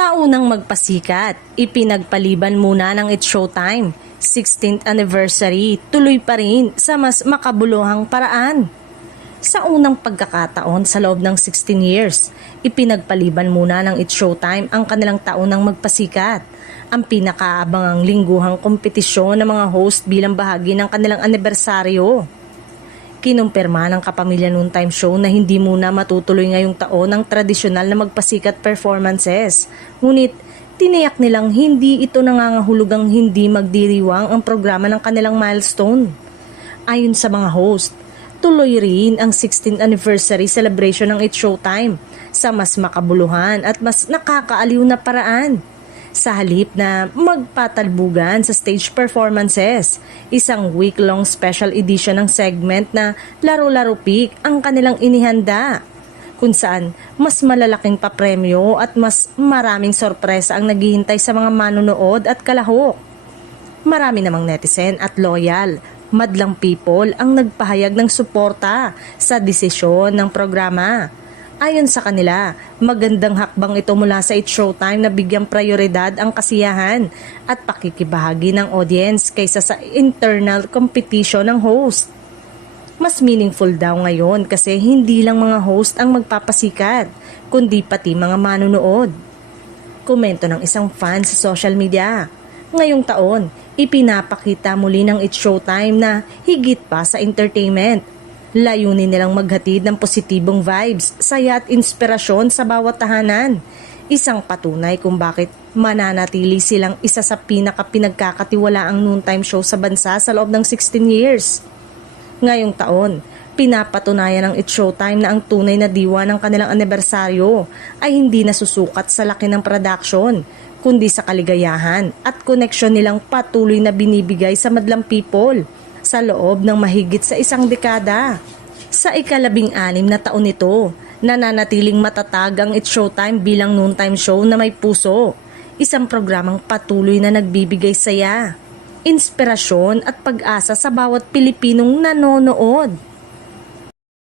Taunang magpasikat, ipinagpaliban muna ng It's Showtime. 16th anniversary, tuloy pa rin sa mas makabuluhang paraan. Sa unang pagkakataon sa loob ng 16 years, ipinagpaliban muna ng It's Showtime ang kanilang taunang magpasikat. Ang pinakaabangang lingguhang kompetisyon ng mga host bilang bahagi ng kanilang anibersaryo. Kinumpirma ng Kapamilya Noontime Show na hindi muna matutuloy ngayong taon ang tradisyonal na magpasikat performances. Ngunit tiniyak nilang hindi ito nangangahulugang hindi magdiriwang ang programa ng kanilang milestone. Ayon sa mga host, tuloy rin ang 16th anniversary celebration ng It's Showtime sa mas makabuluhan at mas nakakaaliw na paraan. Sa halip na magpatalbugan sa stage performances, isang week-long special edition ng segment na Laro-Laro Pick ang kanilang inihanda, kung saan mas malalaking papremyo at mas maraming sorpresa ang naghihintay sa mga manonood at kalahok. Marami namang netizen at loyal, madlang people ang nagpahayag ng suporta sa desisyon ng programa. Ayon sa kanila, magandang hakbang ito mula sa It's Showtime na bigyang prioridad ang kasiyahan at pakikibahagi ng audience kaysa sa internal competition ng host. Mas meaningful daw ngayon kasi hindi lang mga host ang magpapasikat, kundi pati mga manonood. Komento ng isang fan sa social media. Ngayong taon, ipinapakita muli ng It's Showtime na higit pa sa entertainment. Layunin nilang maghatid ng positibong vibes, saya at inspirasyon sa bawat tahanan. Isang patunay kung bakit mananatili silang isa sa pinakapinagkakatiwalaang noontime show sa bansa sa loob ng 16 years. Ngayong taon, pinapatunayan ng It's Showtime na ang tunay na diwa ng kanilang anibersaryo ay hindi nasusukat sa laki ng production, kundi sa kaligayahan at koneksyon nilang patuloy na binibigay sa madlang people sa loob ng mahigit sa isang dekada. Sa ika-16 na taon nito, nananatiling matatag ang It's Showtime bilang noontime show na may puso. Isang programang patuloy na nagbibigay saya, inspirasyon at pag-asa sa bawat Pilipinong nanonood.